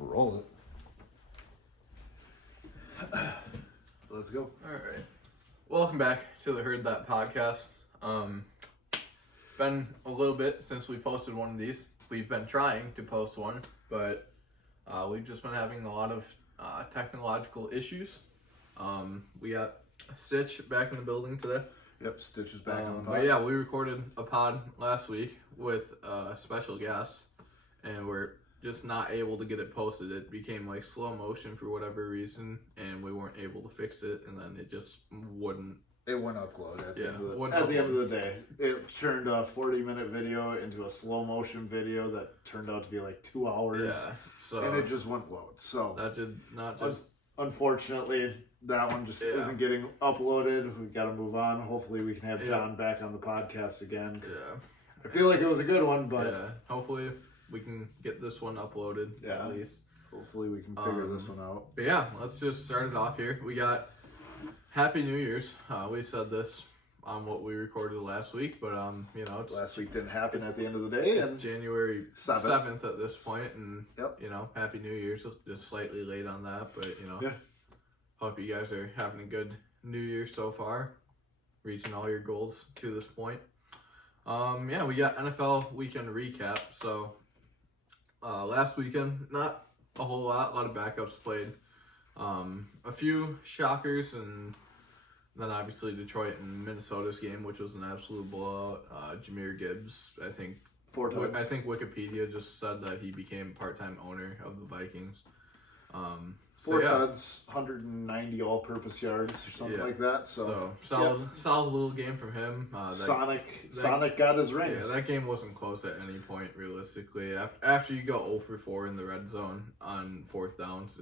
Roll it. Let's go. All right. Welcome back to the Heard That podcast. Been a little bit since we posted one of these. We've been trying to post one, but we've just been having a lot of technological issues. We got Stitch back in the building today. Yep, Stitch is back on the pod. But yeah, we recorded a pod last week with a special guest, and we're just not able to get it posted. It became like slow motion for whatever reason, and we weren't able to fix it, and then it just wouldn't. It wouldn't upload at the, end, of wouldn't the, at the end upload. of the day. It turned a 40-minute video into a slow motion video that turned out to be like 2 hours. Yeah, so and it just wouldn't load. So that did not just. Unfortunately, that one just isn't getting uploaded. We've got to move on. Hopefully, we can have John back on the podcast again. Yeah. I feel like it was a good one, but yeah, hopefully we can get this one uploaded at least. Hopefully, we can figure this one out. But yeah, let's just start it off here. We got Happy New Year's. We said this on what we recorded last week, but it's Last week didn't happen at the end of the day, it's and January 7th at this point, and Yep. Happy New Year's. Just slightly late on that, but Yeah. hope you guys are having a good New Year so far, reaching all your goals to this point. We got NFL weekend recap. So last weekend, not a whole lot of backups played. A few shockers, and then obviously Detroit and Minnesota's game, which was an absolute blowout. Jahmyr Gibbs, I think 4 times. I think Wikipedia just said that he became part-time owner of the Vikings. 4 tuds, 190 all-purpose yards or something like that. So solid little game from him. Sonic got his rings. Yeah, that game wasn't close at any point realistically. After you go 0 for 4 in the red zone on 4th downs,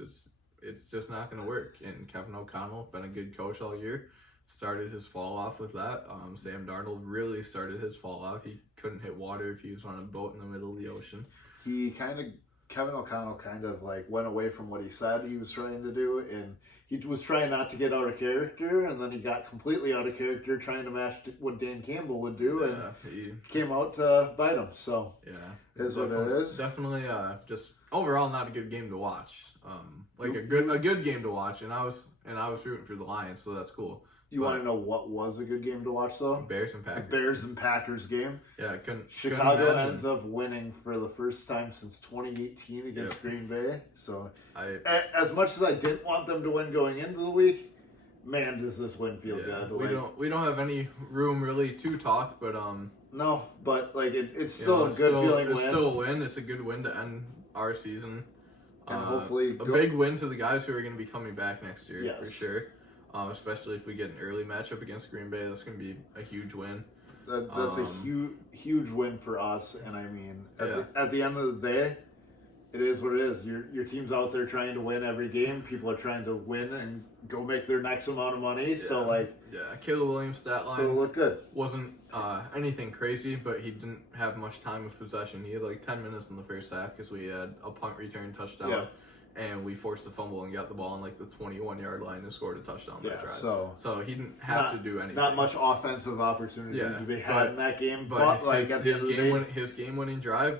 it's just not going to work. And Kevin O'Connell, been a good coach all year, started his fall off with that. Sam Darnold really started his fall off. He couldn't hit water if he was on a boat in the middle of the ocean. Kevin O'Connell kind of like went away from what he said he was trying to do, and he was trying not to get out of character, and then he got completely out of character trying to match what Dan Campbell would do, and he came out to bite him. So is what it is. Definitely, just overall not a good game to watch. A good game to watch, and I was rooting for the Lions, so that's cool. You want to know what was a good game to watch, though? Bears and Packers. The Bears and Packers game. Yeah, Chicago ends up winning for the first time since 2018 against Green Bay. So, as much as I didn't want them to win going into the week, man, does this win feel good. We don't have any room really to talk, but no, but like it's still a good feeling win. It's still a win. It's a good win to end our season. And hopefully a big win to the guys who are going to be coming back next year for sure. Especially if we get an early matchup against Green Bay, that's going to be a huge win. That's a huge win for us, and I mean, at the end of the day, it is what it is. Your team's out there trying to win every game. People are trying to win and go make their next amount of money. So Caleb Williams' stat line look good. Wasn't anything crazy, but he didn't have much time of possession. He had like 10 minutes in the first half because we had a punt return touchdown. And we forced a fumble and got the ball on like the 21-yard line and scored a touchdown that drive. So he didn't have to do anything. Not much offensive opportunity to be had in that game. But his game-winning drive,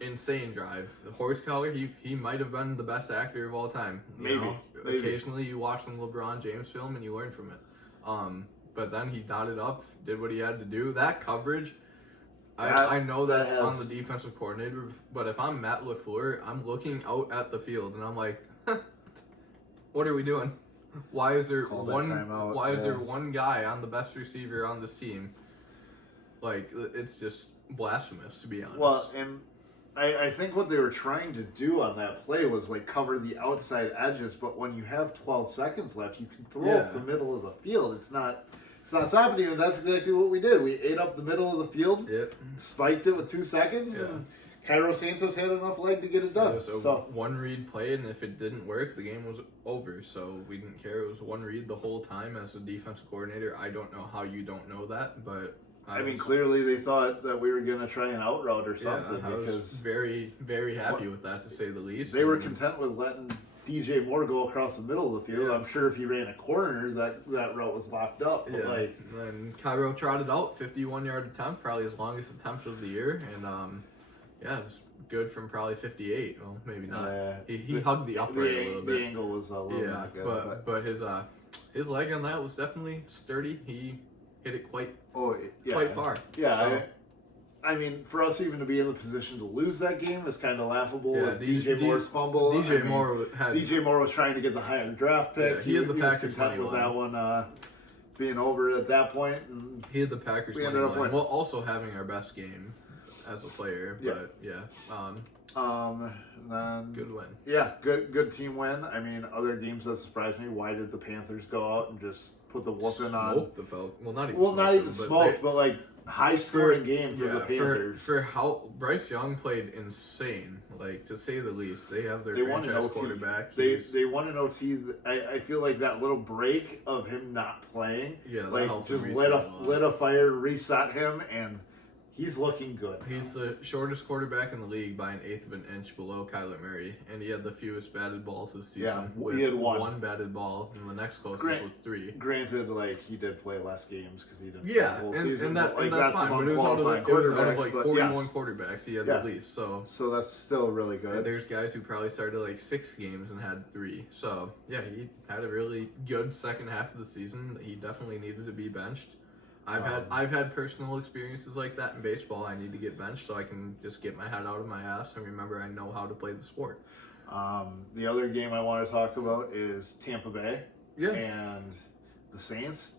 insane drive. The horse collar, he might have been the best actor of all time. Maybe. Occasionally you watch some LeBron James film and you learn from it. But then he dotted up, did what he had to do. That coverage. I know that's on the defensive coordinator, but if I'm Matt LaFleur, I'm looking out at the field and I'm like, what are we doing? Why is there one guy on the best receiver on this team? Like, it's just blasphemous, to be honest. Well, and I think what they were trying to do on that play was like cover the outside edges, but when you have 12 seconds left, you can throw up the middle of the field. It's not stopping you, and that's exactly what we did. We ate up the middle of the field, spiked it with 2 seconds, and Cairo Santos had enough leg to get it done. So one read played, and if it didn't work, the game was over. So we didn't care. It was one read the whole time as a defensive coordinator. I don't know how you don't know that, but I mean, clearly they thought that we were going to try an out route or something. I was very, very happy with that, to say the least. They were content with letting DJ Moore go across the middle of the field. I'm sure if he ran a corner, that route was locked up. But and Cairo trotted out 51-yard attempt, probably his longest attempt of the year, and it was good from probably 58. Well, maybe not. He the, hugged the upright a little bit. The angle was a little not good. But his leg on that was definitely sturdy. He hit it quite far. Yeah. So, I mean, for us even to be in the position to lose that game is kind of laughable. Yeah, DJ Moore's fumble. DJ Moore was trying to get the higher draft pick. Yeah, he had the Packers was content with that one being over at that point. And he had the Packers money line. Well, also having our best game as a player. But then good win. Yeah, good team win. I mean, other games that surprised me. Why did the Panthers go out and just put the whooping on? Smoked the Falcons. Well, not even smoked, but like high scoring game for the Panthers. For how Bryce Young played insane, like to say the least. They have their franchise quarterback. They won an OT. I feel like that little break of him not playing, like just lit a fire, reset him, and he's looking good. He's the shortest quarterback in the league by 1/8 of an inch below Kyler Murray, and he had the fewest batted balls this season. He had one batted ball, and the next closest was 3. Granted, like he did play less games because he didn't play the whole season. That's fine. But it was out of like 41 quarterbacks. He had the least. So that's still really good. There's guys who probably started like 6 games and had 3. So yeah, he had a really good second half of the season. He definitely needed to be benched. I've had personal experiences like that in baseball. I need to get benched so I can just get my head out of my ass and remember I know how to play the sport. The other game I want to talk about is Tampa Bay. Yeah. And the Saints.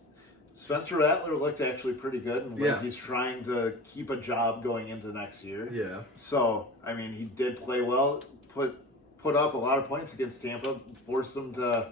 Spencer Rattler looked actually pretty good, and he's trying to keep a job going into next year. Yeah. So I mean, he did play well. Put up a lot of points against Tampa. Forced them to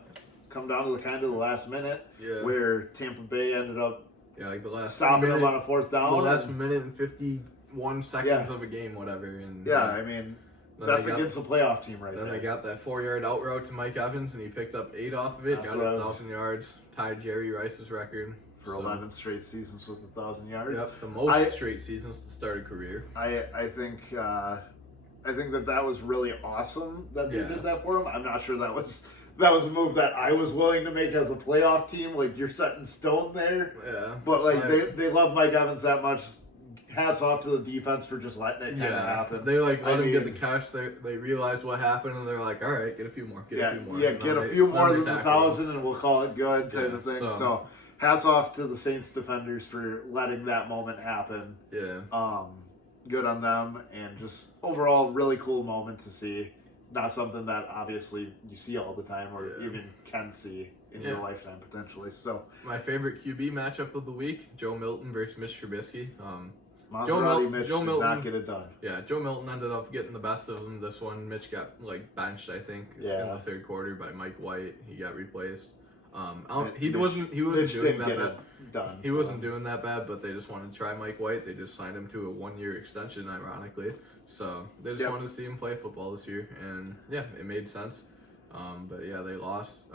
come down to the last minute. Yeah. Where Tampa Bay ended up. Yeah, like the last stopping them on a 4th down. The last minute and 51 seconds of a game, whatever. And I mean, that's against a playoff team right there. Then they got that 4-yard out route to Mike Evans, and he picked up 8 off of it, got his 1,000 yards, tied Jerry Rice's record. For 11 straight seasons with 1,000 yards. Yep, the most straight seasons to start a career. I think that was really awesome that they did that for him. I'm not sure that was a move that I was willing to make as a playoff team. Like, you're set in stone there. Yeah. But, like, they love Mike Evans that much. Hats off to the defense for just letting it kind of happen. They, let him get the catch. They realized what happened, and they're like, all right, get a few more. Get a few more than 1,000, and we'll call it good type of thing. So, hats off to the Saints defenders for letting that moment happen. Yeah. Good on them, and just overall, really cool moment to see. Not something that obviously you see all the time or even can see in your lifetime potentially. So my favorite QB matchup of the week: Joe Milton versus Mitch Trubisky. Mitch did not get it done. Yeah, Joe Milton ended up getting the best of him this one. Mitch got benched, I think, in the 3rd quarter by Mike White. He got replaced. He wasn't doing that bad. He wasn't doing that bad, but they just wanted to try Mike White. They just signed him to a 1-year extension, ironically. So they just wanted to see him play football this year, and it made sense. But they lost,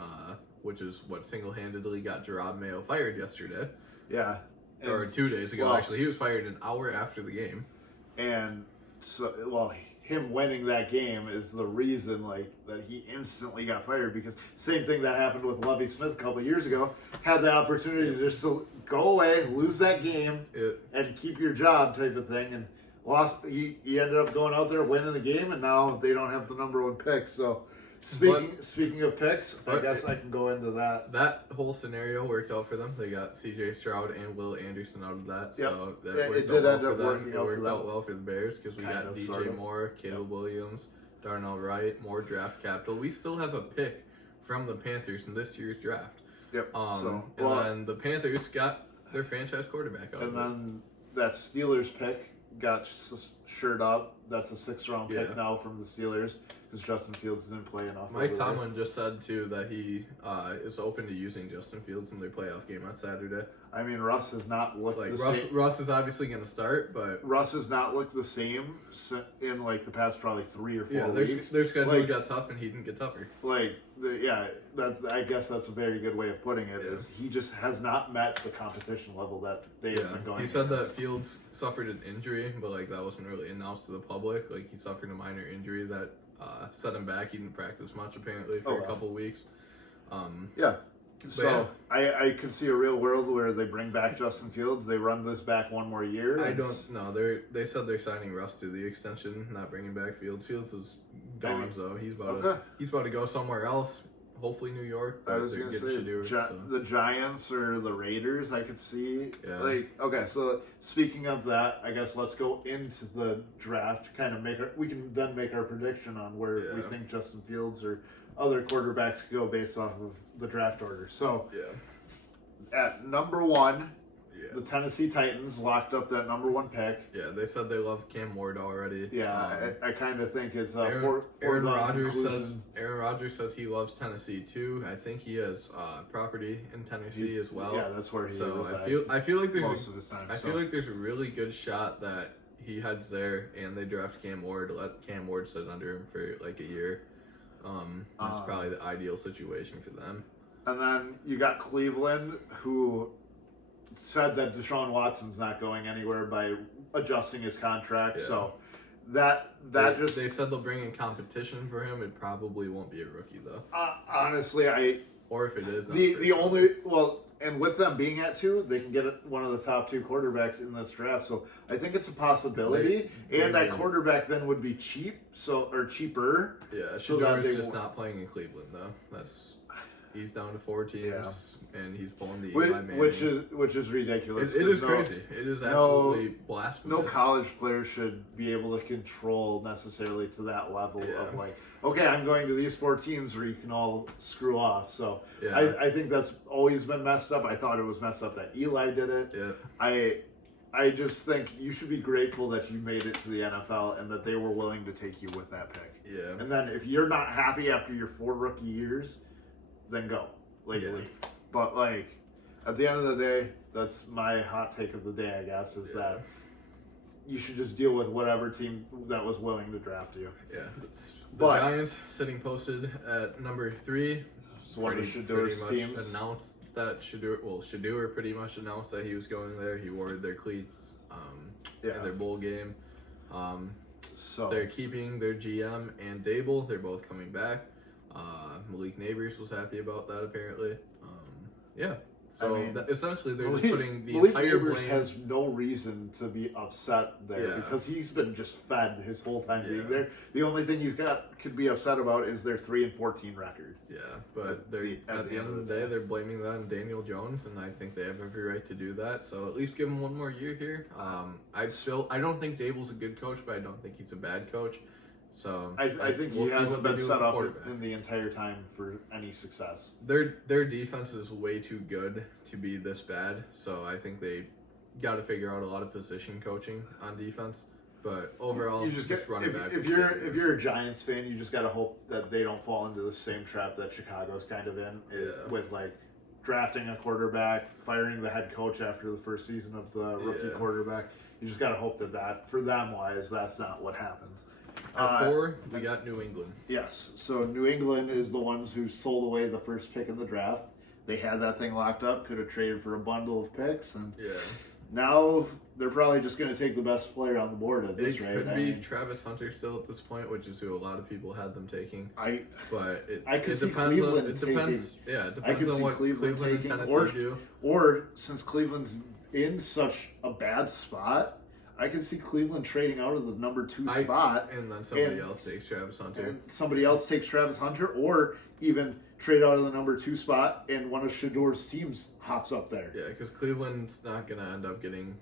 which is what single-handedly got Gerard Mayo fired yesterday. Yeah. Or 2 days ago, actually. He was fired an hour after the game. And so, him winning that game is the reason that he instantly got fired, because same thing that happened with Lovie Smith a couple years ago. Had the opportunity to just go away, lose that game, and keep your job type of thing, and lost. He ended up going out there winning the game, and now they don't have the number 1 pick. So speaking of picks, I guess I can go into that. That whole scenario worked out for them. They got C.J. Stroud and Will Anderson out of that. Yep. So it did end up working out for them. It worked out well for the Bears because we got DJ Moore, Caleb Williams, Darnell Wright, more draft capital. We still have a pick from the Panthers in this year's draft. Yep. Then the Panthers got their franchise quarterback out. And then that Steelers pick got shirt up. That's a 6th-round pick now from the Steelers because Justin Fields didn't play enough. Mike Tomlin just said, too, that he is open to using Justin Fields in their playoff game on Saturday. I mean, Russ has not looked the same. Russ is obviously going to start, but Russ has not looked the same in the past probably 3 or 4 weeks. Their schedule got tough, and he didn't get tougher. I guess that's a very good way of putting it. Is he just has not met the competition level that they've been going. He said that Fields suffered an injury, but that wasn't really announced to the public. He suffered a minor injury that set him back. He didn't practice much apparently for a couple weeks. So I could see a real world where they bring back Justin Fields. They run this back one more year. I don't know. They said they're signing Russ to the extension, not bringing back Fields. Fields is gone, so he's about to go somewhere else. Hopefully New York. I was gonna say the Giants or the Raiders. I could see. Yeah. Okay, so speaking of that, I guess let's go into the draft. Kind of we can then make our prediction on where we think Justin Fields or other quarterbacks could go based off of the draft order. So at number 1, the Tennessee Titans locked up that number 1 pick. Yeah, they said they love Cam Ward already. Yeah, I kind of think it's Aaron Rodgers says he loves Tennessee too. I think he has property in Tennessee as well. Yeah, that's where he resides. I feel like there's a really good shot that he heads there and they draft Cam Ward, let Cam Ward sit under him for like a year. That's probably the ideal situation for them. And then you got Cleveland, who said that Deshaun Watson's not going anywhere by adjusting his contract. Yeah. So they said they'll bring in competition for him. It probably won't be a rookie though. Honestly, or if it is, and with them being at 2, they can get one of the top 2 quarterbacks in this draft. So I think it's a possibility. That quarterback then would be cheaper. Yeah, Shador's just not playing in Cleveland though. He's down to 4 teams, and he's pulling the Eli Manning. Which is ridiculous. It is crazy. It is absolutely blasphemous. No college player should be able to control necessarily to that level of okay, I'm going to these 4 teams where you can all screw off. So I think that's always been messed up. I thought it was messed up that Eli did it. Yeah. I just think you should be grateful that you made it to the NFL and that they were willing to take you with that pick. Yeah. And then if you're not happy after your 4 rookie years, then go. Leave. But at the end of the day, that's my hot take of the day, I guess, is that you should just deal with whatever team that was willing to draft you. Yeah. The Giants sitting posted at number 3. So one of Shador's teams announced that Shador pretty much announced that he was going there. He wore their cleats in their bowl game. So they're keeping their GM and Dable. They're both coming back. Malik Nabers was happy about that apparently. So essentially they're just putting the entire blame. Nabers has no reason to be upset there because he's been just fed his whole time being there. The only thing could be upset about is their 3-14 record. Yeah, but at the end of the day, they're blaming that on Daniel Jones, and I think they have every right to do that. So at least give him one more year here. I don't think Dable's a good coach, but I don't think he's a bad coach. So I think he hasn't been set up in the entire time for any success. Their defense is way too good to be this bad. So I think they got to figure out a lot of position coaching on defense. But overall, you just run it back. If you're a Giants fan, you just got to hope that they don't fall into the same trap that Chicago's kind of in with drafting a quarterback, firing the head coach after the first season of the rookie quarterback. You just got to hope that for them wise, that's not what happens. At 4, we got New England. Yes, so New England is the ones who sold away the first pick in the draft. They had that thing locked up, could have traded for a bundle of picks, and now they're probably just going to take the best player on the board at this rate. It could be Travis Hunter still at this point, which is who a lot of people had them taking. I could see depends Cleveland taking on what Cleveland and Tennessee do. Or since Cleveland's in such a bad spot, I could see Cleveland trading out of the number 2 spot. And then somebody else takes Travis Hunter. And somebody else takes Travis Hunter, or even trade out of the number 2 spot and one of Shador's teams hops up there. Yeah, because Cleveland's not going to end up getting...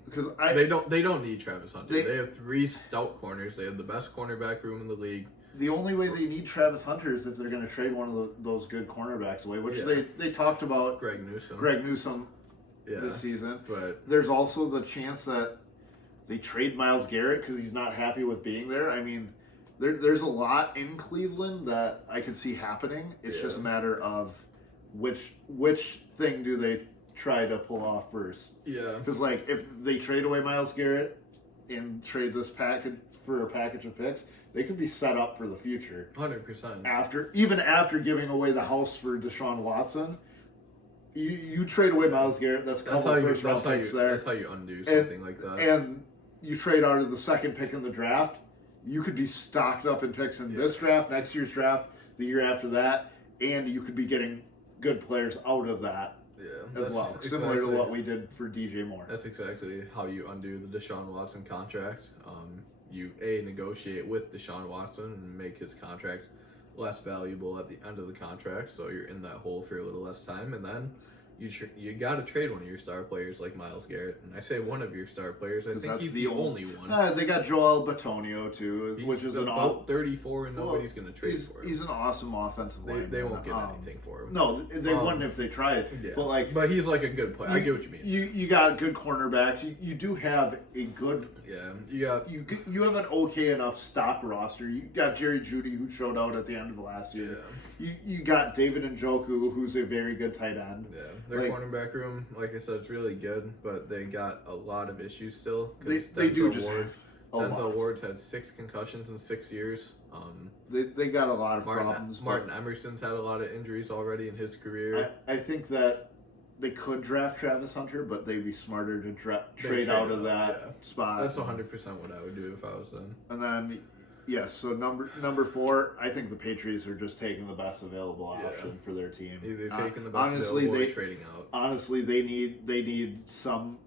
They don't need Travis Hunter. They have 3 stout corners. They have the best cornerback room in the league. The only way they need Travis Hunter is if they're going to trade one of those good cornerbacks away, which they talked about Greg Newsome this season. But there's also the chance that they trade Myles Garrett because he's not happy with being there. I mean, there's a lot in Cleveland that I could see happening. It's just a matter of which thing do they try to pull off first. Yeah. Because, if they trade away Myles Garrett and trade this package for a package of picks, they could be set up for the future. 100%. Even after giving away the house for Deshaun Watson, you trade away Myles Garrett, that's a couple of first-round picks there. That's how you undo something like that. And you trade out of the second pick in the draft, you could be stocked up in picks in this draft, next year's draft, the year after that, and you could be getting good players out of that as well, similar to what we did for DJ Moore. That's exactly how you undo the Deshaun Watson contract. You negotiate with Deshaun Watson and make his contract less valuable at the end of the contract, so you're in that hole for a little less time, and then you got to trade one of your star players like Myles Garrett. And I say one of your star players. I think he's the only one. They got Joel Bitonio too, which is about 34, and nobody's going to trade for him. He's an awesome offensive lineman. They won't get anything for him. No, they wouldn't if they tried. Yeah. But he's like a good player. I get what you mean. You got good cornerbacks. You do have a good. Yeah. You have an okay enough stock roster. You got Jerry Jeudy, who showed out at the end of last year. Yeah. You got David Njoku, who's a very good tight end. Yeah. Their cornerback room, like I said, it's really good, but they got a lot of issues still. They do just have a lot. Denzel Ward's had 6 concussions in 6 years. They got a lot of problems. Martin Emerson's had a lot of injuries already in his career. I think that they could draft Travis Hunter, but they'd be smarter to trade out of that spot. That's 100% what I would do if I was them. And then, yes, so number 4, I think the Patriots are just taking the best available option for their team. Either taking the best available or trading out. Honestly, they need some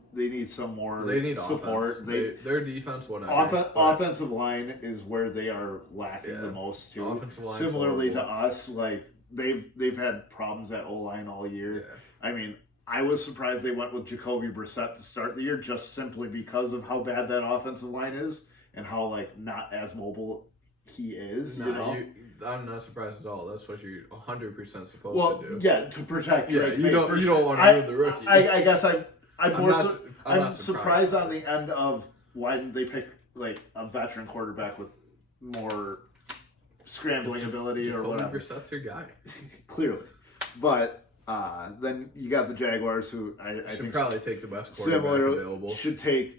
more support. Offense. Their defense, offensive line is where they are lacking the most too. Similarly to us, like they've had problems at O-line all year. Yeah. I mean, I was surprised they went with Jacoby Brissett to start the year just simply because of how bad that offensive line is and how like not as mobile he is. I'm not surprised at all. That's what you're 100% supposed to do. Yeah, to protect. Yeah, you don't want to ruin the rookie. I guess I'm surprised on the end of why didn't they pick like a veteran quarterback with more scrambling ability or whatever. Brissett's your guy. Clearly, but. Then you got the Jaguars, who I should think probably take the best quarterback available. Should take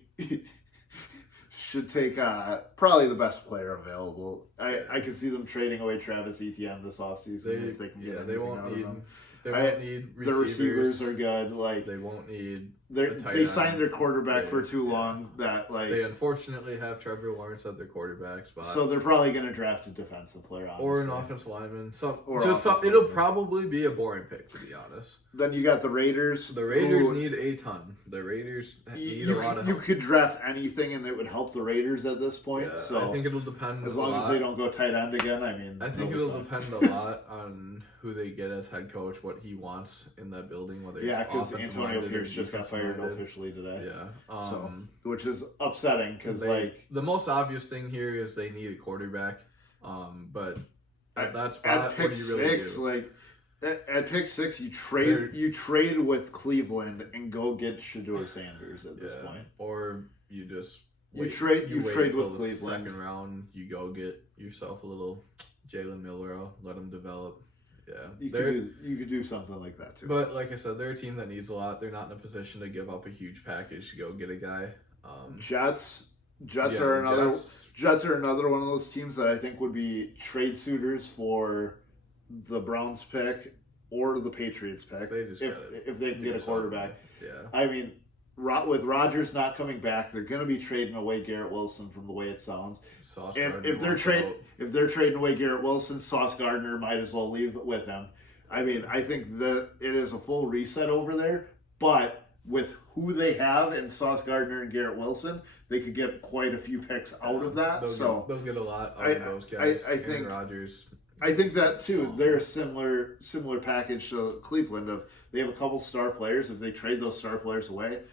probably the best player available. I could see them trading away Travis Etienne this offseason if they can get anything out of them. They won't need receivers. The receivers are good. Like they won't need. They signed their quarterback for too long. That like they unfortunately have Trevor Lawrence at their quarterback spot. So they're probably going to draft a defensive player, honestly. Or an offensive lineman. It'll probably be a boring pick, to be honest. Then you got the Raiders. The Raiders need a ton. The Raiders need a lot of help. You could draft anything, and it would help the Raiders at this point. Yeah, so I think it'll depend. As long as they don't go tight end again, I mean. I think it'll depend a lot on who they get as head coach, what he wants in that building, whether because Antonio Pierce just got fired officially today. Yeah. Which is upsetting because the most obvious thing here is they need a quarterback. But at that spot, at pick what do you really 6, do? like at pick 6, you trade with Cleveland and go get Shedeur Sanders at this point, or you just trade with Cleveland. Cleveland. Second round, you go get yourself a little Jalen Milroe, let him develop. Yeah, you could do something like that too. But like I said, they're a team that needs a lot. They're not in a position to give up a huge package to go get a guy. Jets are another one of those teams that I think would be trade suitors for the Browns pick or the Patriots pick if they can get a quarterback. Yeah, I mean, with Rodgers not coming back, they're going to be trading away Garrett Wilson from the way it sounds. If they're trading away Garrett Wilson, Sauce Gardner might as well leave with him. I mean, I think that it is a full reset over there, but with who they have in Sauce Gardner and Garrett Wilson, they could get quite a few picks out of that. They'll get a lot out of those guys. I think Rodgers. I think that too. They're a similar package to Cleveland. They have a couple star players. If they trade those star players away,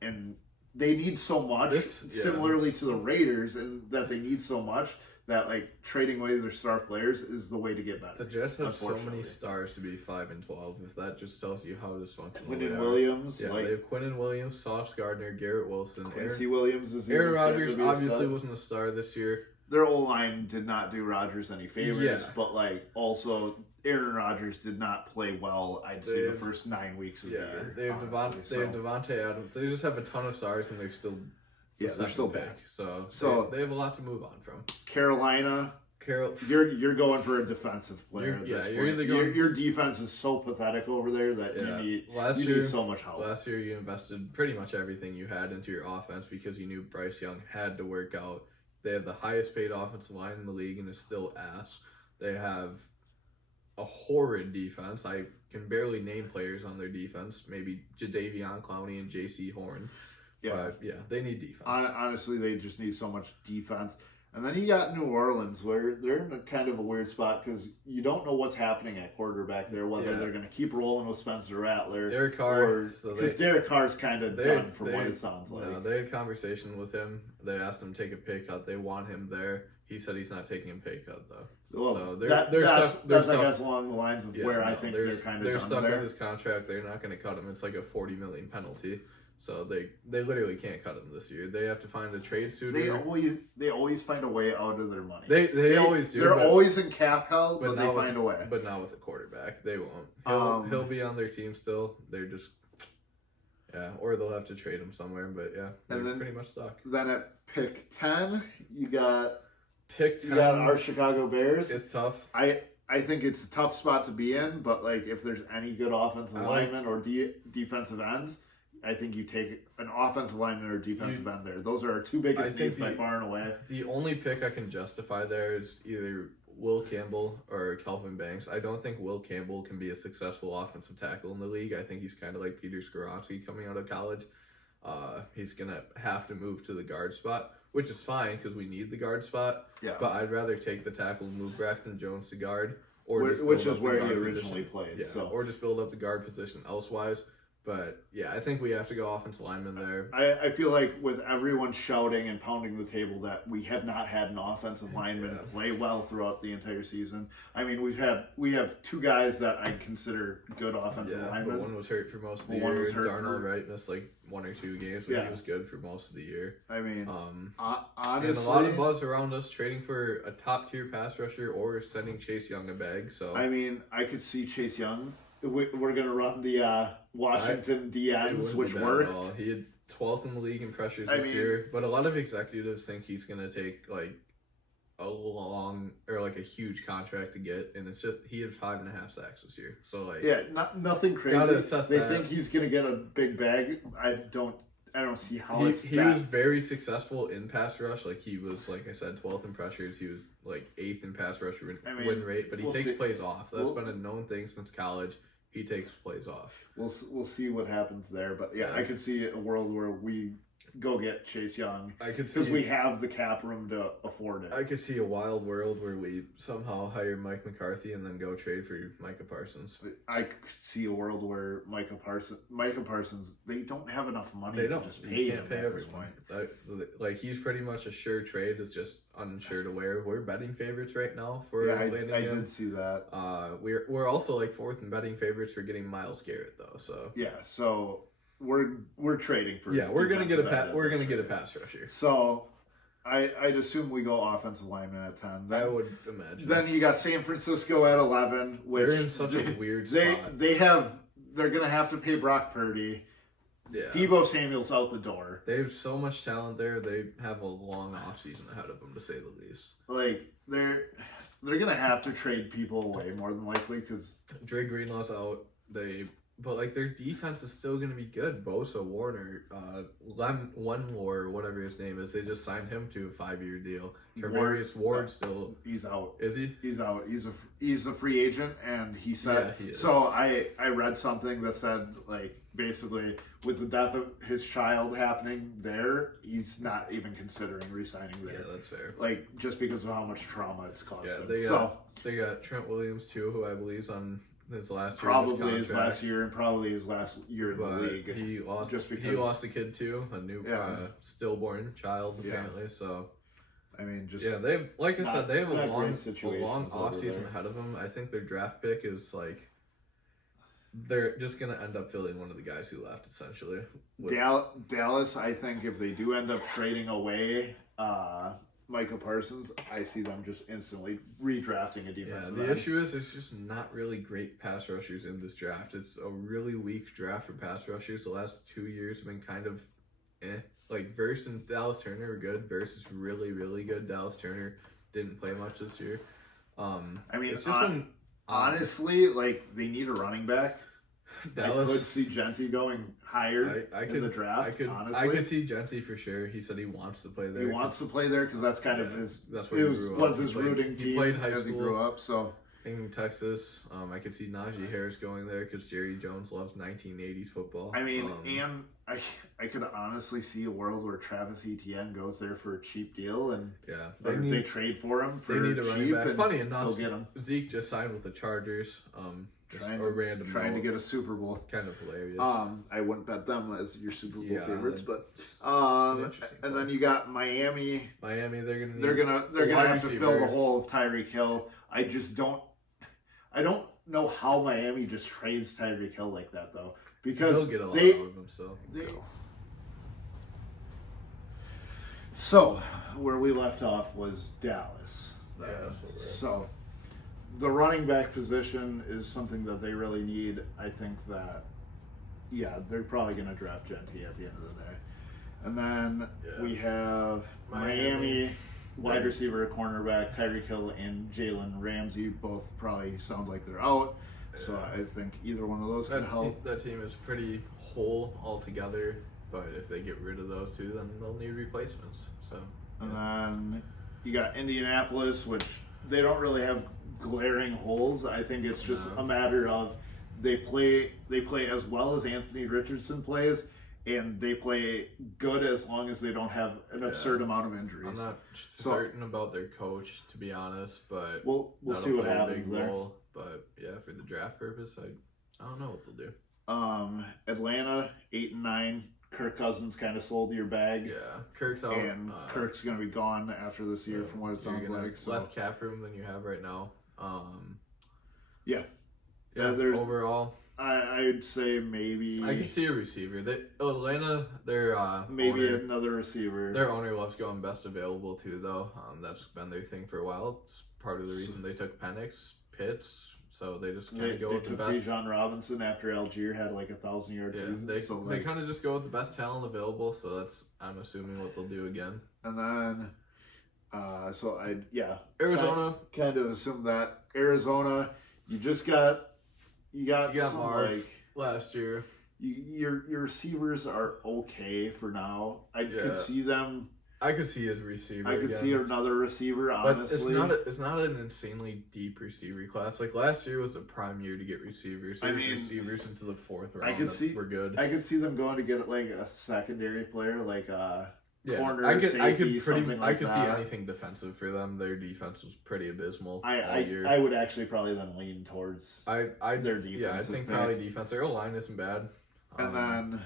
and they need so much, similarly to the Raiders, and that they need so much that like trading away their star players is the way to get better. The Jets have so many stars to be 5-12. If that just tells you how dysfunctional Quinnen Williams, they have Quinnen Williams, Sauce Gardner, Garrett Wilson, Quincy Williams is Aaron Rodgers obviously wasn't a star this year. Their O-line did not do Rodgers any favors, but like also Aaron Rodgers did not play well. I'd say the first 9 weeks of the year. They have Devontae Adams. They just have a ton of stars, and they're still they're still big. So they have a lot to move on from. Carolina. You're going for a defensive player. Your defense is so pathetic over there that you need so much help. Last year you invested pretty much everything you had into your offense because you knew Bryce Young had to work out. They have the highest paid offensive line in the league and is still ass. They have a horrid defense. I can barely name players on their defense. Maybe Jadeveon Clowney and J.C. Horn. Yeah. But, yeah, they need defense. Honestly, they just need so much defense. And then you got New Orleans, where they're in a kind of a weird spot because you don't know what's happening at quarterback there, whether they're going to keep rolling with Spencer Rattler. Derek Carr. Because Derek Carr's kind of done from what it sounds like. No, they had a conversation with him. They asked him to take a pay cut. They want him there. He said he's not taking a pay cut, though. Well, so that's I guess, along the lines of where I think they're kind of They're done stuck there. with his contract. They're not going to cut him. It's like a $40 million penalty. So they literally can't cut him this year. They have to find a trade suitor. They always find a way out of their money. They always do. They're always in cap hell, but they find a way. But not with a quarterback. They won't. He'll be on their team still. They're just or they'll have to trade him somewhere. But yeah, they're pretty much stuck. Then at pick 10, you got our Chicago Bears. It's tough. I think it's a tough spot to be in, but like if there's any good offensive linemen or defensive ends, I think you take an offensive lineman or defensive end there. Those are our two biggest needs by far and away. The only pick I can justify there is either Will Campbell or Kelvin Banks. I don't think Will Campbell can be a successful offensive tackle in the league. I think he's kind of like Peter Skoronski coming out of college. He's going to have to move to the guard spot, which is fine because we need the guard spot. Yeah. But I'd rather take the tackle and move Braxton Jones to guard. Which is where he originally played. Yeah, so. Or just build up the guard position elsewise. But, yeah, I think we have to go offensive lineman there. I feel like with everyone shouting and pounding the table that we have not had an offensive lineman play well throughout the entire season. I mean, we have two guys that I consider good offensive linemen. But one was hurt for most of the year. Darnell Wright missed like 1 or 2 games, but he was good for most of the year. I mean, honestly, and a lot of buzz around us trading for a top-tier pass rusher or sending Chase Young a bag. So I mean, I could see Chase Young. We're going to run the Washington DNs, which worked. He had 12th in the league in pressures this year, but a lot of executives think he's going to take like a huge contract to get, and it's just he had 5.5 sacks this year. So like nothing crazy. They think he's going to get a big bag. I don't see how he was very successful in pass rush. Like he was, like I said, 12th in pressures. He was like 8th in pass rush win rate, but he takes plays off. That's been a known thing since college. He takes plays off. We'll see what happens there, but I could see a world where we go get Chase Young. I could see because we have the cap room to afford it. I could see a wild world where we somehow hire Mike McCarthy and then go trade for Micah Parsons. I could see a world where Micah Parsons, they don't have enough money to just pay him at this point. Like he's pretty much a sure trade. It's just unsure to where. We're betting favorites right now for landing him. I did see that. We're also like 4th in betting favorites for getting Myles Garrett though. So so. We're trading for we're gonna get a pass rusher. So I'd assume we go offensive lineman at 10. Then, I would imagine. Then you got San Francisco at 11, which they're in such a weird spot. They're gonna have to pay Brock Purdy. Yeah. Debo Samuel's out the door. They have so much talent there. They have a long offseason ahead of them, to say the least. Like they're gonna have to trade people away more than likely because Dre Greenlaw's out. But like their defense is still going to be good. Bosa, Warner, Lenlor, whatever his name is, they just signed him to a 5-year deal. Travarius Ward still he's out. Is he? He's out. He's a free agent, and he said. He is. So I read something that said like basically with the death of his child happening there, he's not even considering re-signing there. Yeah, that's fair. Like just because of how much trauma it's caused him. They got Trent Williams too, who I believe is on his last year. Probably his last year, and probably his last year in the league. He lost a kid too, a new stillborn child apparently. So I mean, just they've like I said, they have a long off season ahead of them. I think their draft pick is like they're just gonna end up filling one of the guys who left essentially. Dallas, I think if they do end up trading away Micah Parsons, I see them just instantly redrafting a defensive end. The issue is there's just not really great pass rushers in this draft. It's a really weak draft for pass rushers. The last 2 years have been kind of Like Verse and Dallas Turner were good. Verse is really, really good. Dallas Turner didn't play much this year. I mean, it's just honestly, like they need a running back. Dallas, I could see Genty going higher in the draft. I could see Genty for sure. He said he wants to play there. He wants to play there because that's kind of his. That's where he grew up. Was his rooting team played high as school. He grew up. So in Texas. I could see Najee Harris going there because Jerry Jones loves 1980s football. I mean, and I could honestly see a world where Travis Etienne goes there for a cheap deal, and they trade for him for they need a running back. Funny enough, get him. Zeke just signed with the Chargers. Trying to get a Super Bowl. Kind of hilarious. I wouldn't bet them as your Super Bowl favorites, but and then you got Miami. They're gonna have to fill the hole of Tyreek Hill. I don't know how Miami just trades Tyreek Hill like that though, because they'll get a lot out of him. So where we left off was Dallas. So the running back position is something that they really need. I think that, they're probably going to draft Genty at the end of the day. And then we have Miami wide receiver, cornerback, Tyreek Hill, and Jalen Ramsey. Both probably sound like they're out. So I think either one of those could help. That team is pretty whole altogether. But if they get rid of those two, then they'll need replacements. And then you got Indianapolis, which they don't really have glaring holes. I think it's just a matter of they play as well as Anthony Richardson plays, and they play good as long as they don't have an absurd amount of injuries. I'm not certain about their coach, to be honest, but we'll see what happens there. But for the draft purpose, I don't know what they'll do. Atlanta 8-9. Kirk Cousins kind of sold your bag. Yeah, Kirk's out. And Kirk's going to be gone after this year, from what it sounds like. So less cap room than you have right now. Overall, I'd say maybe. I can see a receiver. Atlanta, they're another receiver. Their owner loves going best available too, though. That's been their thing for a while. It's part of the reason they took Penix, Pitts. So they just kind of go with the best. They took Bijan Robinson after Algier had like 1,000-yard season. They kind of just go with the best talent available. So that's, I'm assuming, what they'll do again. And then, Arizona. Kind of assume that Arizona. You got some, Marv last year. Your receivers are okay for now. I could see them. I could see his receiver. I could see another receiver, honestly. But it's not an insanely deep receiver class. Like last year was a prime year to get receivers. Receivers into the fourth round. We're good. I could see them going to get like a secondary player, like corner, safety, I could see anything defensive for them. Their defense was pretty abysmal all year. I would actually probably then lean towards their defense. Yeah, I think probably defense. Their line isn't bad. And then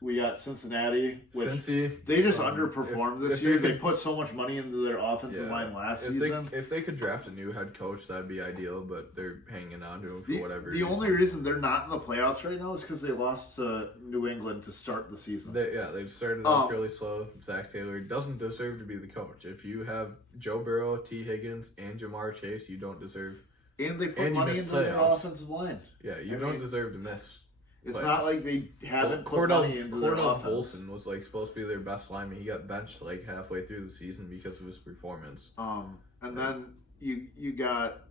we got Cincinnati, which Cincy, they just underperformed this year. They put so much money into their offensive line last season. If they could draft a new head coach, that'd be ideal, but they're hanging on to him for whatever reason. The only reason they're not in the playoffs right now is because they lost to New England to start the season. They started off really slow. Zach Taylor doesn't deserve to be the coach. If you have Joe Burrow, T. Higgins, and Jamar Chase, you don't deserve. And they put money into their offensive line. Yeah, you don't deserve to miss. It's not like they haven't put money into their offense. Volson was supposed to be their best lineman. He got benched halfway through the season because of his performance. And then you got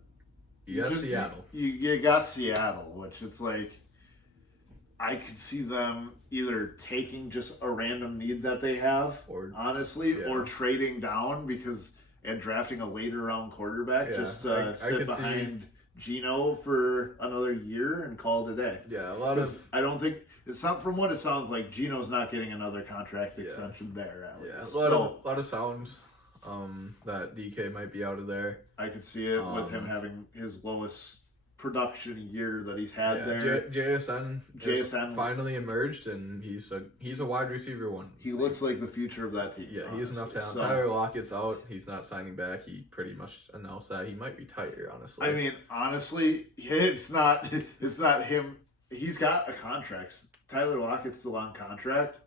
Seattle. You got Seattle, which it's like I could see them either taking just a random need that they have, or trading down and drafting a later round quarterback just to sit behind Geno for another year and call it a day. Yeah, I don't think it's not, from what it sounds like, Geno's not getting another contract extension there. At least. A lot of sounds that DK might be out of there. I could see it with him having his lowest production year that he's had there. JSN finally emerged, and he's a wide receiver one. He looks like the future of that team. Yeah, he has enough talent. Tyler Lockett's out. He's not signing back. He pretty much announced that he might retire. Honestly, I mean, it's not him. He's got a contract. Tyler Lockett's still on contract.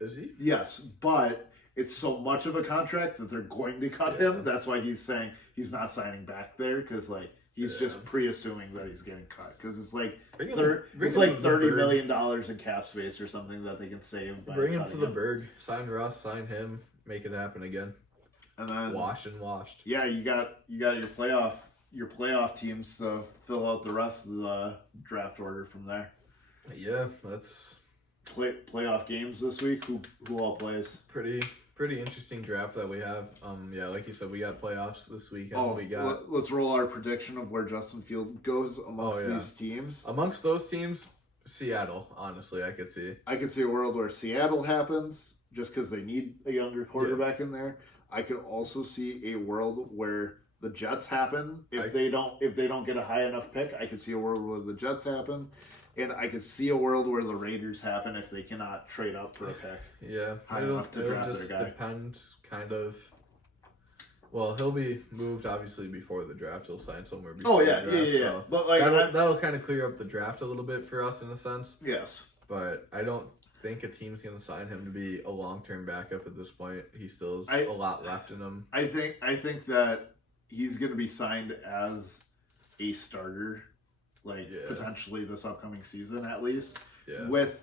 Is he? Yes, but it's so much of a contract that they're going to cut him. That's why he's saying he's not signing back there, because he's just pre-assuming that he's getting cut, because it's like $30 million in cap space or something that they can save by bring him to the Berg, sign Russ, sign him, make it happen again, and then washed. Yeah, you got your playoff teams to fill out the rest of the draft order from there. Yeah, that's playoff games this week. Who all plays? Pretty pretty interesting draft that we have. Yeah, like you said, we got playoffs this weekend. Let's roll our prediction of where Justin Fields goes amongst these teams. Amongst those teams, Seattle. Honestly, I could see a world where Seattle happens just because they need a younger quarterback in there. I could also see a world where the Jets happen if they don't get a high enough pick. I could see a world where the Jets happen. And I could see a world where the Raiders happen if they cannot trade up for a pick. Yeah, high enough to draft their guy. Depend, kind of. Well, he'll be moved obviously before the draft. He'll sign somewhere before the draft. So but like that'll kind of clear up the draft a little bit for us in a sense. Yes, but I don't think a team's going to sign him to be a long-term backup at this point. He still has a lot left in him. I think that he's going to be signed as a starter. Potentially this upcoming season at least, with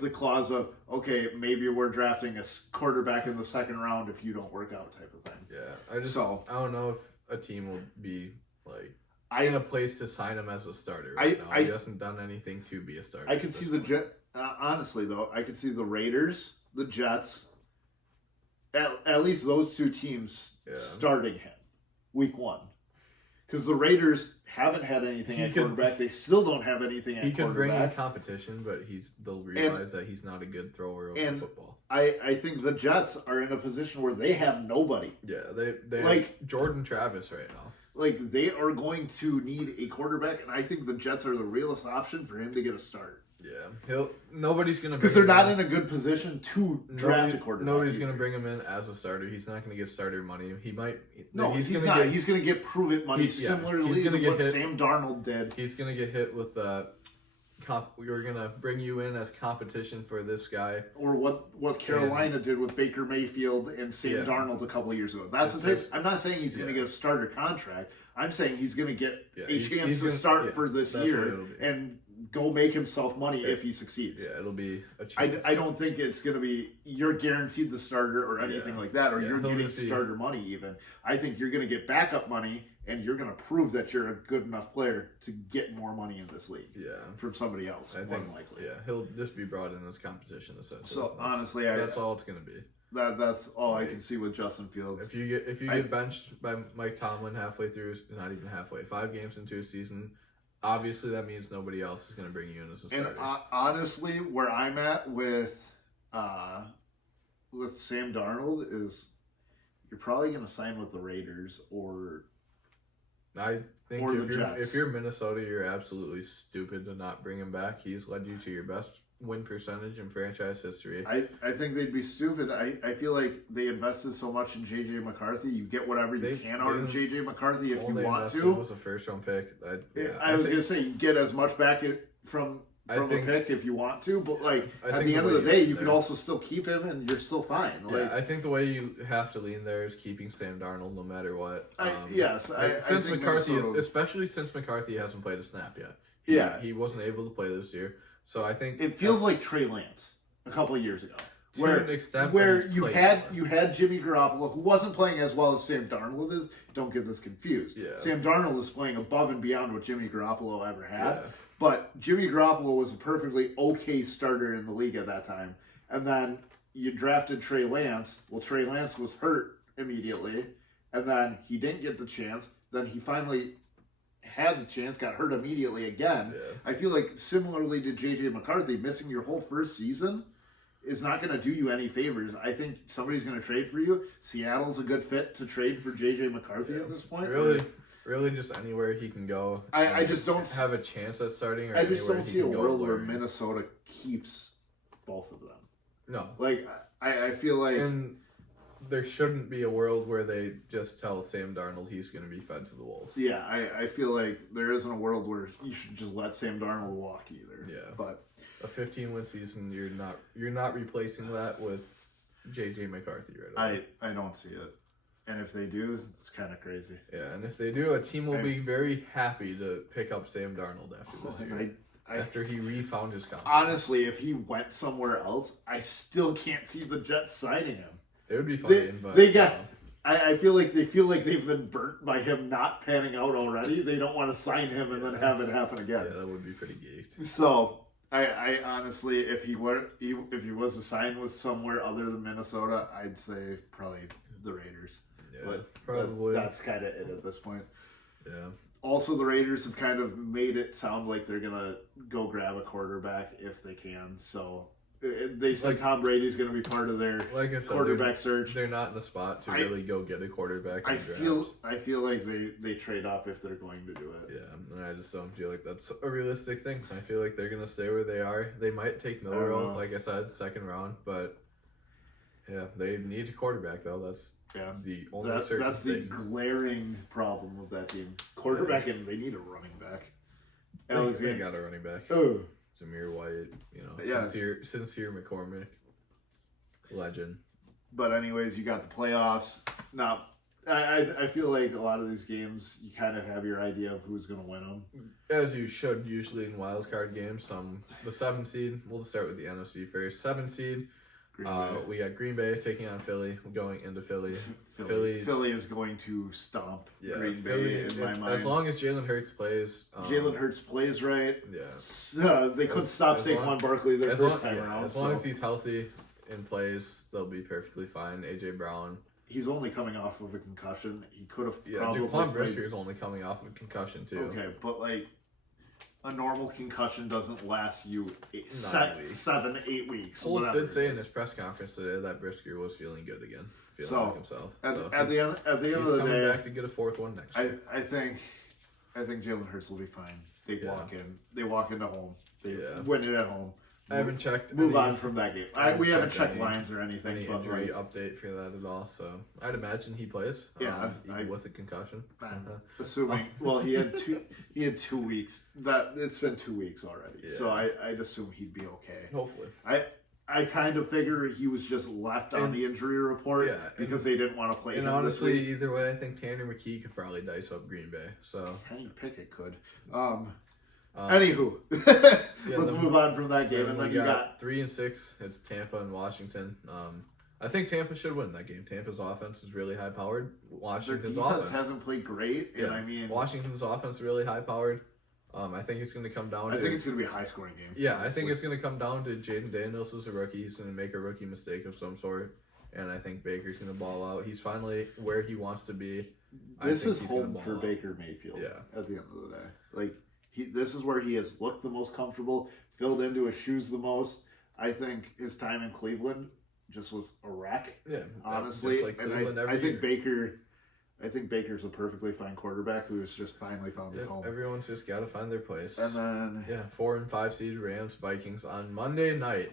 the clause of, okay, maybe we're drafting a quarterback in the second round if you don't work out type of thing. Yeah, I don't know if a team will be in a place to sign him as a starter right now. He hasn't done anything to be a starter. I could see honestly though, I could see the Raiders, the Jets, at least those two teams starting him week 1. Because the Raiders haven't had anything at quarterback. They still don't have anything at quarterback. He could bring in competition, but they'll realize that he's not a good thrower of football. I think the Jets are in a position where they have nobody. Yeah, they have Jordan Travis right now. They are going to need a quarterback, and I think the Jets are the realest option for him to get a start. Yeah, nobody's gonna because they're not in a good position to draft a quarterback. Nobody's gonna bring him in as a starter. He's not gonna get starter money. He might. No, he's not. He's gonna get prove it money similarly to what Sam Darnold did. He's gonna get hit with we're gonna bring you in as competition for this guy, or what Carolina did with Baker Mayfield and Sam Darnold a couple of years ago. That's the thing. I'm not saying he's gonna get a starter contract. I'm saying he's gonna get a chance to start for this year and go make himself money if he succeeds. Yeah, it'll be a chance. I don't think it's going to be you're guaranteed the starter or anything like that, or you're getting starter money even. I think you're going to get backup money, and you're going to prove that you're a good enough player to get more money in this league from somebody else, more than likely. Yeah, he'll just be brought in as competition, essentially. So, honestly, that's all it's going to be. That's all I can see with Justin Fields. If you get benched by Mike Tomlin halfway through, not even halfway, 5 games into a season, obviously that means nobody else is going to bring you in as a starter. And honestly, where I'm at with Sam Darnold is you're probably going to sign with the Raiders or I think if you're Minnesota, you're absolutely stupid to not bring him back. He's led you to your best win percentage in franchise history. I think they'd be stupid. I feel like they invested so much in J.J. McCarthy. You get whatever you can out of J.J. McCarthy if you want to. Was a first-round pick. I was going to say, you get as much back from the pick if you want to, but at the end of the day, you can also still keep him and you're still fine. I think the way you have to lean there is keeping Sam Darnold no matter what. Since McCarthy, especially since McCarthy hasn't played a snap yet. He wasn't able to play this year. So I think it feels like Trey Lance a couple of years ago, where you had Jimmy Garoppolo, who wasn't playing as well as Sam Darnold is. Don't get this confused. Sam Darnold is playing above and beyond what Jimmy Garoppolo ever had. But Jimmy Garoppolo was a perfectly okay starter in the league at that time. And then you drafted Trey Lance. Well, Trey Lance was hurt immediately, and then he didn't get the chance. Then he finally had the chance, got hurt immediately again. I feel like similarly to J.J. McCarthy, missing your whole first season is not going to do you any favors. I think somebody's going to trade for you. Seattle's a good fit to trade for J.J. McCarthy at this point. Really just anywhere he can go. I just don't have a chance at starting. I just don't see a world where Minnesota keeps both of them. No. I feel like... And there shouldn't be a world where they just tell Sam Darnold he's going to be fed to the wolves. Yeah, I feel like there isn't a world where you should just let Sam Darnold walk either. Yeah, but a 15-win season, you're not replacing that with J.J. McCarthy right away. I don't see it, and if they do, it's kind of crazy. Yeah, and if they do, a team will be very happy to pick up Sam Darnold after this year. After he refound his confidence. Honestly, if he went somewhere else, I still can't see the Jets signing him. It would be funny, but I feel like they've been burnt by him not panning out already. They don't want to sign him and then have it happen again. Yeah, that would be pretty geeked. So I honestly, if he was assigned with somewhere other than Minnesota, I'd say probably the Raiders. Yeah, but probably. That's kind of it at this point. Yeah. Also, the Raiders have kind of made it sound like they're gonna go grab a quarterback if they can. So they said Tom Brady's gonna be part of their quarterback search. They're not in the spot to really go get a quarterback. I feel like they trade up if they're going to do it. Yeah, and I just don't feel like that's a realistic thing. I feel like they're gonna stay where they are. They might take Milroe, like I said, second round, but yeah, they need a quarterback though. That's the only certain that's the glaring problem with that team. Quarterback, and they need a running back. They got a running back. Oh. Zamir White, sincere McCormick, legend. But anyways, you got the playoffs. Now, I feel like a lot of these games, you kind of have your idea of who's going to win them. As you should usually in wild card games. The 7 seed. We'll start with the NFC first. 7 seed. We got Green Bay taking on Philly, going into Philly. Philly is going to stomp Green Bay in my mind. As long as Jalen Hurts plays. Jalen Hurts plays right. Yeah. They couldn't stop Saquon Barkley their first time around. As long as he's healthy and plays, they'll be perfectly fine. A.J. Brown. He's only coming off of a concussion. He could have probably Jaquan Brisker is only coming off of a concussion too. Okay, but a normal concussion doesn't last you 7, 8 weeks. Foles did say in his press conference today that Brisker was feeling good again, feeling like himself. At the end of the day, he's coming back to get a 4th one next year. I think Jalen Hurts will be fine. They walk into home. They win it at home. I haven't checked. Move on from that game. We haven't checked lines or anything. Any injury update for that at all? So I'd imagine he plays. Yeah, even with a concussion. Assuming, he had 2 weeks. It's been 2 weeks already. Yeah. So I'd assume he'd be okay. Hopefully. I kind of figure he was just left on the injury report because they didn't want to play him. And honestly, either way, I think Tanner McKee could probably dice up Green Bay. So Kenny Pickett could. Anywho, let's move on from that game. And then you got 3 and 6. It's Tampa and Washington. I think Tampa should win that game. Tampa's offense is really high powered. Washington's their defense hasn't played great, and I mean Washington's offense is really high powered. I think it's going to come down. I think it's going to be a high scoring game. Yeah, I think it's going to come down to Jaden Daniels as a rookie. He's going to make a rookie mistake of some sort, and I think Baker's going to ball out. He's finally where he wants to be. This is home for Baker Mayfield. Yeah. At the end of the day, this is where he has looked the most comfortable, filled into his shoes the most. I think his time in Cleveland just was a wreck. Yeah, honestly, I think Baker's a perfectly fine quarterback who has just finally found his home. Everyone's just got to find their place. And then 4 and 5 seed Rams Vikings on Monday night.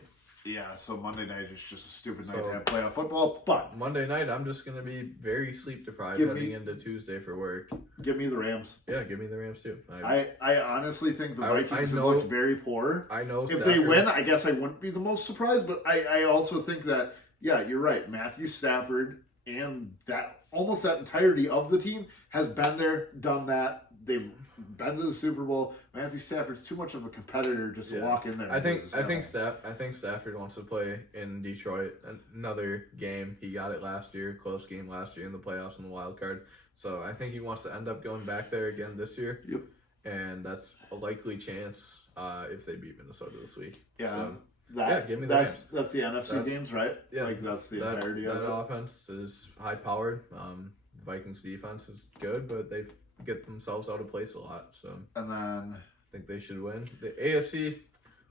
Yeah, so Monday night is just a stupid night to have playoff football. But Monday night, I'm just going to be very sleep deprived heading into Tuesday for work. Give me the Rams. Yeah, give me the Rams too. I honestly think the Vikings have looked very poor. I know. If they win, I guess I wouldn't be the most surprised. But I also think that, you're right. Matthew Stafford and that entirety of the team has been there, done that. They've been to the Super Bowl. Matthew Stafford's too much of a competitor just to walk in there. I think Stafford wants to play in Detroit another game. He got it last year, close game last year in the playoffs in the wild card. So I think he wants to end up going back there again this year. Yep. And that's a likely chance if they beat Minnesota this week. Yeah. So, give me that's the NFC games, right? Yeah, that's the entirety of it. That offense is high powered. Vikings defense is good, but they've get themselves out of place a lot. So and then I think they should win. The AFC,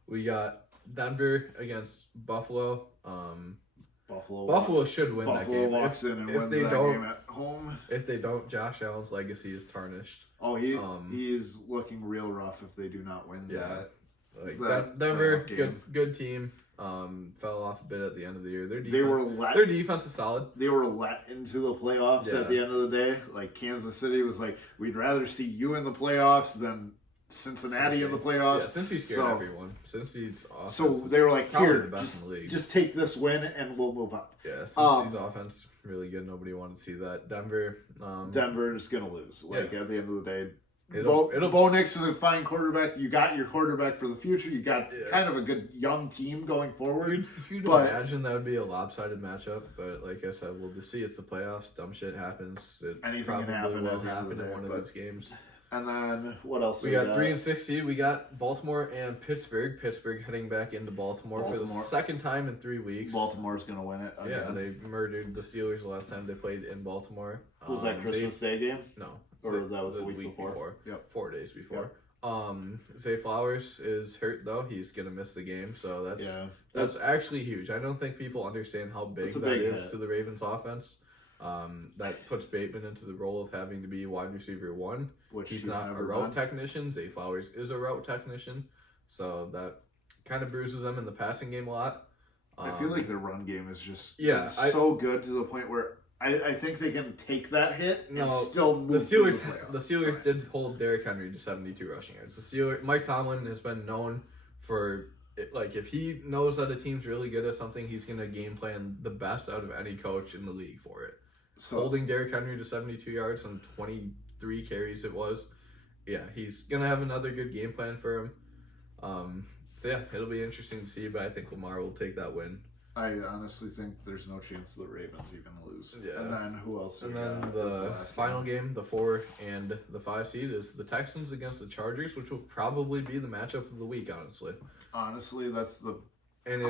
we got Denver against Buffalo. Buffalo should win that game. Buffalo walks in and wins that game at home. If they don't, Josh Allen's legacy is tarnished. Oh, he is looking real rough if they do not win that. Denver, good team. Fell off a bit at the end of the year. Their defense is solid. They were let into the playoffs at the end of the day. Like Kansas City was like, we'd rather see you in the playoffs than Cincinnati in the playoffs. Yeah, since he scared everyone. Cincy's offense. So they were like, here, just take this win and we'll move on. Yeah, Cincy's offense really good. Nobody wanted to see that. Denver is gonna lose. At the end of the day. Bo Nix is a fine quarterback. You got your quarterback for the future. You got kind of a good young team going forward. You'd imagine that would be a lopsided matchup, but like I said, we'll just see. It's the playoffs. Dumb shit happens. Anything can happen will happen in one of those games. And then what else? We got 3 and 16. We got Baltimore and Pittsburgh. Pittsburgh heading back into Baltimore for the second time in 3 weeks. Baltimore's gonna win it. Yeah, they murdered the Steelers the last time they played in Baltimore. Was that Christmas Day game? No, or that was the week before. Yep, 4 days before. Yep. Zay Flowers is hurt though. He's gonna miss the game, so that's actually huge. I don't think people understand how big that is to the Ravens offense. That puts Bateman into the role of having to be wide receiver 1, which he's not a route technician. Zay Flowers is a route technician, so that kind of bruises them in the passing game a lot. I feel like their run game is just so good to the point where I think they can take that hit and still move the Steelers did hold Derrick Henry to 72 rushing yards. Mike Tomlin has been known for, like, if he knows that a team's really good at something, he's going to game plan the best out of any coach in the league for it. So holding Derrick Henry to 72 yards on 23 carries it was. Yeah, he's going to have another good game plan for him. So yeah, it'll be interesting to see, but I think Lamar will take that win. I honestly think there's no chance the Ravens even lose. Yeah. And then who else? And then the final game, the 4 and the 5 seed, is the Texans against the Chargers, which will probably be the matchup of the week, honestly. Honestly, that's the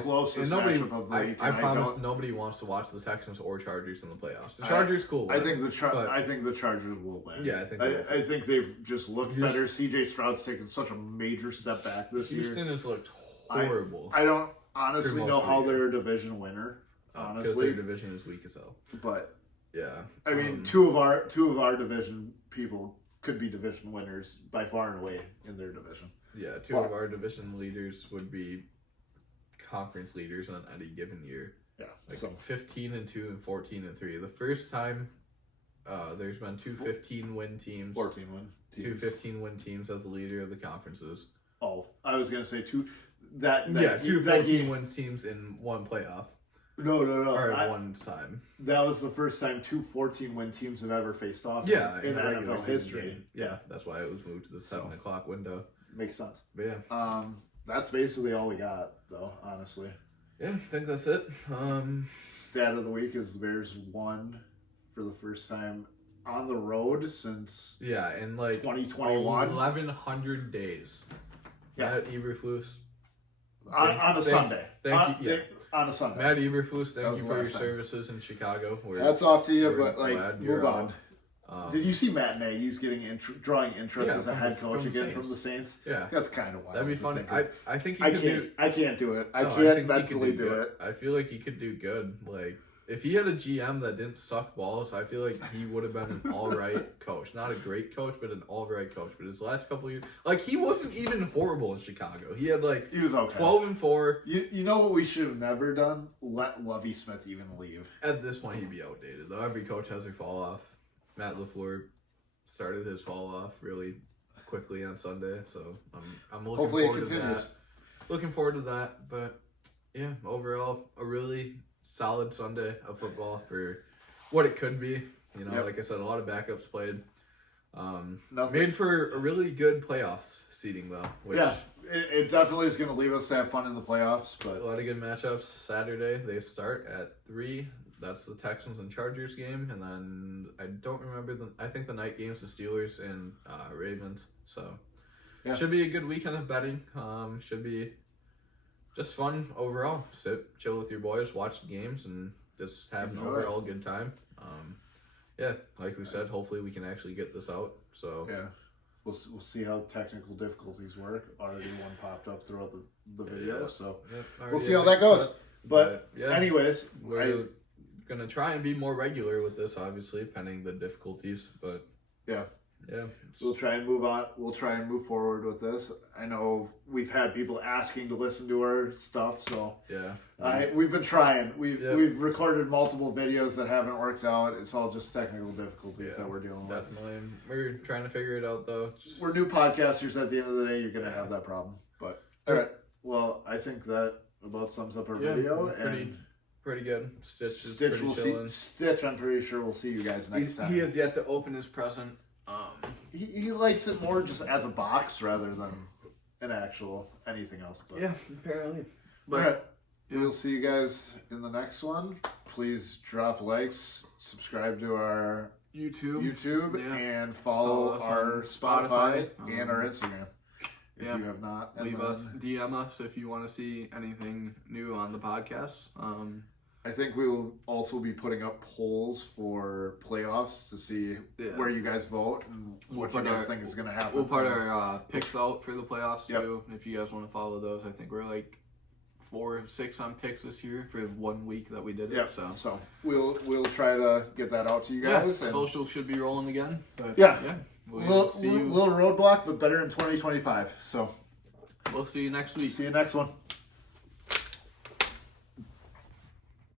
closest matchup of the week. I promise nobody wants to watch the Texans or Chargers in the playoffs. The Chargers, cool. I think the Chargers will win. Yeah, I think they've just looked better. CJ Stroud's taken such a major step back this year. Houston has looked horrible. I don't honestly know how they're a division winner. Honestly, their division is weak as hell. But yeah, I mean, two of our division people could be division winners by far and away in their division. Yeah, two of our division leaders would be conference leaders on any given year. Yeah, like 15-2 and 14-3. The first time there's been 2 15-win teams, 14-win teams, 2 15-win teams as the leader of the conferences. Oh, I was gonna say two 14-win teams in one playoff. No. Or at one time. That was the first time 2 14-win teams have ever faced off. In NFL history. Yeah, that's why it was moved to the 7:00 window. Makes sense. But yeah. That's basically all we got, though. Honestly. Yeah, I think that's it. Stat of the week is the Bears won for the first time on the road since in like 2021. 1,100 days. Yeah. Matt Eberflus. On a Sunday. On a Sunday. Matt Eberflus, thank you for your services in Chicago. That's off to you, but move on. on. Did you see Matt Nagy's drawing interest as a head coach again from the Saints? Yeah, that's kind of wild. That'd be funny. I think I can't do it. I can't mentally do it. I feel like he could do good. Like, if he had a GM that didn't suck balls, I feel like he would have been an all right coach. Not a great coach, but an all right coach. But his last couple of years, like, he wasn't even horrible in Chicago. He had he was okay. 12-4. You know what we should have never done? Let Lovie Smith even leave. At this point, he'd be outdated though. Every coach has their fall off. Matt LaFleur started his fall off really quickly on Sunday, so I'm looking forward to that. Looking forward to that, but yeah, overall a really solid Sunday of football for what it could be. You know, like I said, a lot of backups played. Made for a really good playoff seeding though. Which, it definitely is going to leave us to have fun in the playoffs. But a lot of good matchups. Saturday they start at 3. That's the Texans and Chargers game, and then I don't remember I think the night game's the Steelers and Ravens. So should be a good weekend of betting. Should be just fun overall. Sit, chill with your boys, watch the games, and just have an overall good time. Like we said, hopefully we can actually get this out. So we'll see how technical difficulties work. Already one popped up throughout the video, so we'll see how that goes. But anyways, we're gonna try and be more regular with this, obviously, pending the difficulties. But we'll try and move on. We'll try and move forward with this. I know we've had people asking to listen to our stuff, so we've been trying. We've recorded multiple videos that haven't worked out. It's all just technical difficulties that we're dealing with. Definitely, we're trying to figure it out though. We're new podcasters. At the end of the day, you're gonna have that problem. But all right, well, I think that about sums up our video. Pretty good. Stitch, Stitch, I'm pretty sure we'll see you guys next time. He has yet to open his present. He likes it more just as a box rather than an actual anything else. But apparently. But we'll see you guys in the next one. Please drop likes, subscribe to our YouTube, Yeah. and follow us our on Spotify Spotify, and our Instagram if yeah. you have not. And Leave then us, DM us if you want to see anything new on the podcast. I think we will also be putting up polls for playoffs to see where you guys vote and what you guys think is going to happen. We'll put our picks out for the playoffs Yep. too. If you guys want to follow those, I think we're like 4 or 6 on picks this year for 1 week that we did it. Yep. So we'll try to get that out to you guys. Yeah, and social should be rolling again. But yeah. We'll see you. Little roadblock, but better in 2025. So We'll see you next week. see you next one.